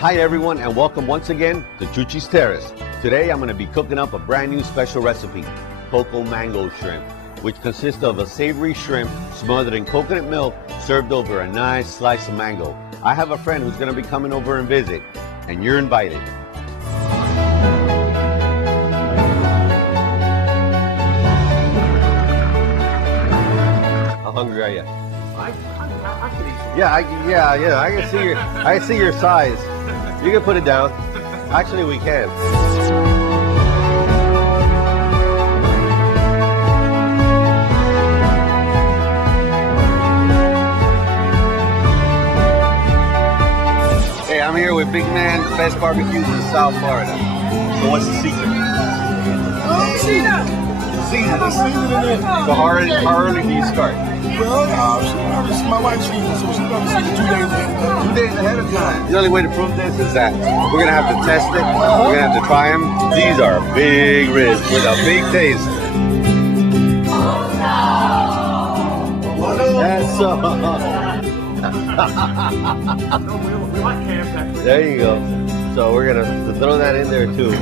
Hi everyone, and welcome once again to CHUCHIS TERRACE. Today I'm going to be cooking up a brand new special recipe, cocoa mango shrimp, which consists of a savory shrimp smothered in coconut milk served over a nice slice of mango. I have a friend who's going to be coming over and visit, and you're invited. How hungry are you? Yeah, I can see your size. You can put it down. Actually, we can. Hey, I'm here with Big Man, the best barbecues in South Florida. So what's the secret? Seasoning. So how early do you start? Well, this is my wife's season, so she's going to see 2 days ahead. 2 days ahead of time. The only way to prove this is that we're going to have to test it. We're going to have to try them. These are big ribs with a big taste. That's There you go. So we're going to throw that in there too.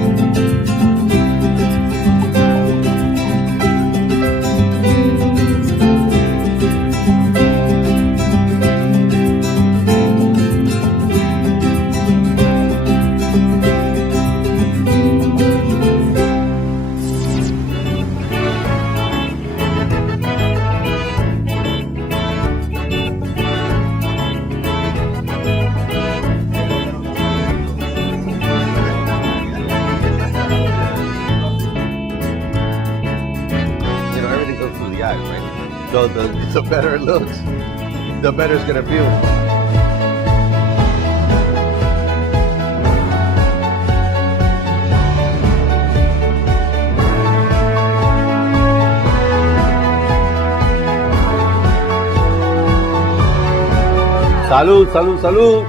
Right? So the better it looks, the better it's gonna feel. Salud, salud, salud.